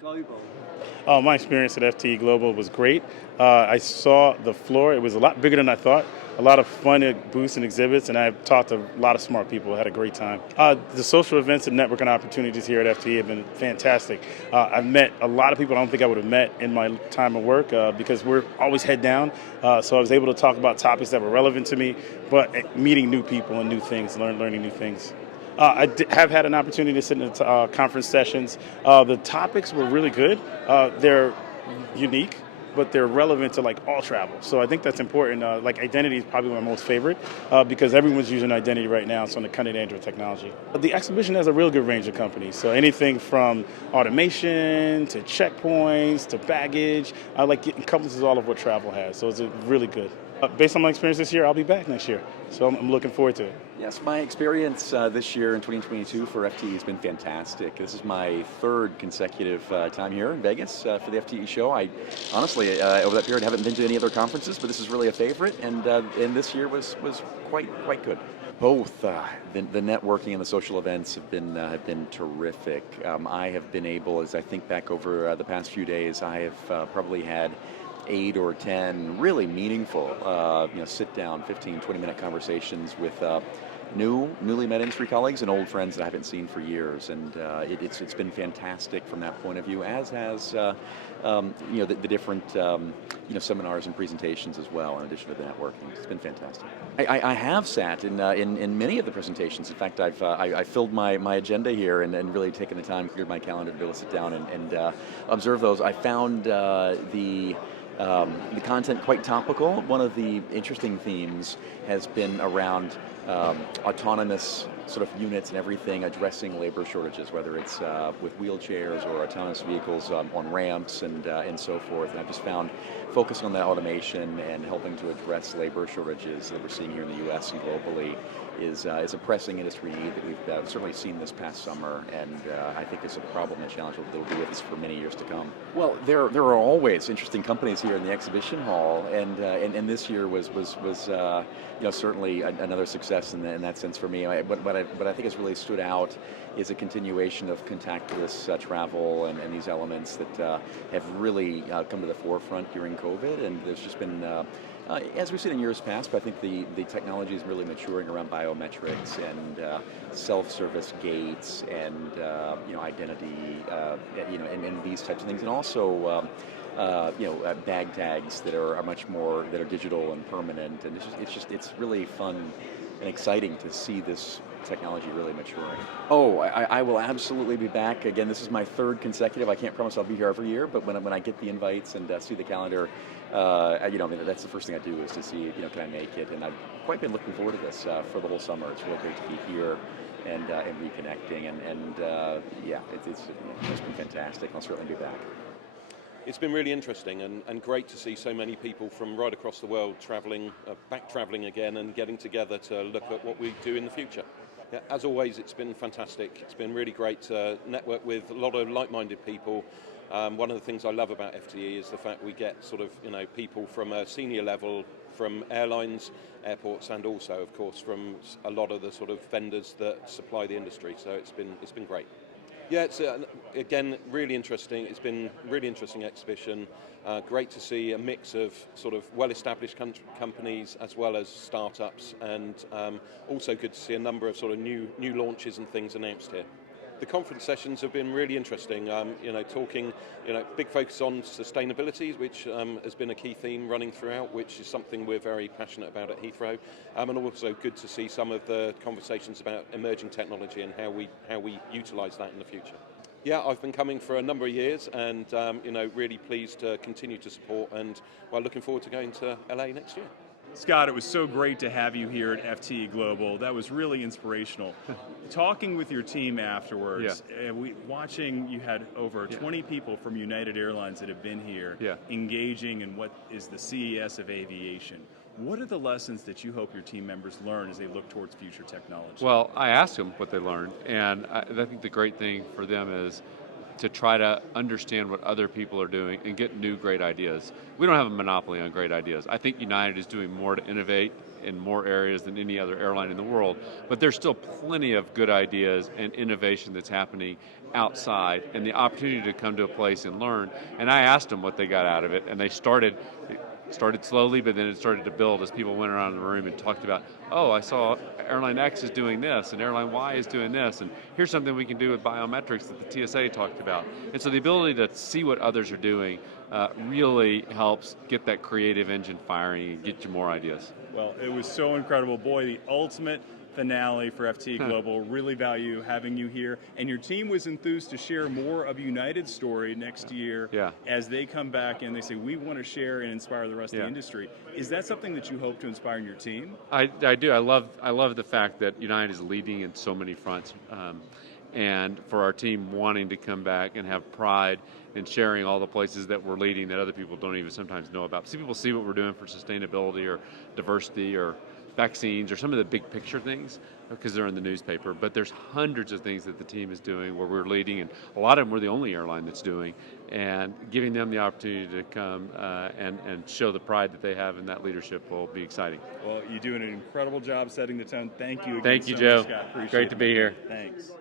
Global. My experience at FTE Global was great. I saw the floor. It was a lot bigger than I thought. A lot of fun booths and exhibits, and I've talked to a lot of smart people. Had a great time. The social events and networking opportunities here at FTE have been fantastic. I've met a lot of people I don't think I would have met in my time of work because we're always head down. So I was able to talk about topics that were relevant to me, but meeting new people and new things, learning new things. Have had an opportunity to sit in the conference sessions. The topics were really good. They're unique, but they're relevant to like all travel. So I think that's important. Like identity is probably my most favorite because everyone's using identity right now. It's on the cutting edge of technology. The exhibition has a real good range of companies. So anything from automation to checkpoints to baggage, it encompasses all of what travel has. So it's really good. Based on my experience this year, I'll be back next year. So I'm looking forward to it. Yes, my experience this year in 2022 for FTE has been fantastic. This is my third consecutive time here in Vegas for the FTE show. I honestly, over that period, haven't been to any other conferences, but this is really a favorite, and this year was quite good. Both the networking and the social events have been terrific. I have been able, as I think back over the past few days, I have probably had 8 or 10 really meaningful, sit down 15, 20-minute conversations with newly met industry colleagues and old friends that I haven't seen for years, and it's been fantastic from that point of view. As has the different seminars and presentations as well. In addition to the networking, it's been fantastic. I have sat in many of the presentations. In fact, I filled my agenda here and really taken the time, cleared my calendar to be able to sit down and observe those. I found the content quite topical. One of the interesting themes has been around autonomous sort of units and everything addressing labor shortages, whether it's with wheelchairs or autonomous vehicles on ramps and so forth. And I've just found focusing on that automation and helping to address labor shortages that we're seeing here in the U.S. and globally is a pressing industry need that we've certainly seen this past summer, and I think it's a problem and challenge that will be with us for many years to come. Well, there are always interesting companies here in the exhibition hall, and this year was certainly another success in that sense for me. What I think has really stood out is a continuation of contactless travel and these elements that have really come to the forefront during COVID, and there's just been as we've seen in years past, but I think the technology is really maturing around biometrics and self-service gates and identity, and these types of things, and also bag tags that are much more that are digital and permanent, and it's really fun and exciting to see this technology really maturing. Oh, I will absolutely be back. Again, this is my third consecutive. I can't promise I'll be here every year, but when I get the invites and see the calendar, that's the first thing I do is to see, can I make it? And I've quite been looking forward to this for the whole summer. It's really great to be here and reconnecting, and it's been fantastic. I'll certainly be back. It's been really interesting and great to see so many people from right across the world back traveling again and getting together to look at what we do in the future. Yeah, as always, it's been fantastic. It's been really great to network with a lot of like-minded people. One of the things I love about FTE is the fact we get sort of people from a senior level, from airlines, airports, and also, of course, from a lot of the sort of vendors that supply the industry. So it's been great. Yeah, it's again really interesting. It's been a really interesting exhibition. Great to see a mix of sort of well-established companies as well as startups, and also good to see a number of sort of new launches and things announced here. The conference sessions have been really interesting. Talking, big focus on sustainability, which has been a key theme running throughout, which is something we're very passionate about at Heathrow, and also good to see some of the conversations about emerging technology and how we utilise that in the future. Yeah, I've been coming for a number of years, and really pleased to continue to support, and looking forward to going to LA next year. Scott, it was so great to have you here at FTE Global. That was really inspirational. Talking with your team afterwards, watching, you had over 20 people from United Airlines that have been here engaging in what is the CES of aviation. What are the lessons that you hope your team members learn as they look towards future technology? Well, I asked them what they learned, and I think the great thing for them is to try to understand what other people are doing and get new great ideas. We don't have a monopoly on great ideas. I think United is doing more to innovate in more areas than any other airline in the world, but there's still plenty of good ideas and innovation that's happening outside, and the opportunity to come to a place and learn. And I asked them what they got out of it, and they started slowly, but then it started to build as people went around the room and talked about, oh, I saw Airline X is doing this, and Airline Y is doing this, and here's something we can do with biometrics that the TSA talked about. And so the ability to see what others are doing really helps get that creative engine firing and get you more ideas. Well, it was so incredible. Boy, the ultimate finale for FTE Global. Really value having you here. And your team was enthused to share more of United's story next year as they come back and they say, we want to share and inspire the rest of the industry. Is that something that you hope to inspire in your team? I do. I love the fact that United is leading in so many fronts. And for our team wanting to come back and have pride in sharing all the places that we're leading that other people don't even sometimes know about. Some people see what we're doing for sustainability or diversity or vaccines or some of the big picture things because they're in the newspaper, but there's hundreds of things that the team is doing where we're leading, and a lot of them we're the only airline that's doing, and giving them the opportunity to come and show the pride that they have in that leadership will be exciting. Well, you're doing an incredible job setting the tone. Thank you again. Thank you, so Joe. much, Scott. Appreciate Great to be here. Thanks.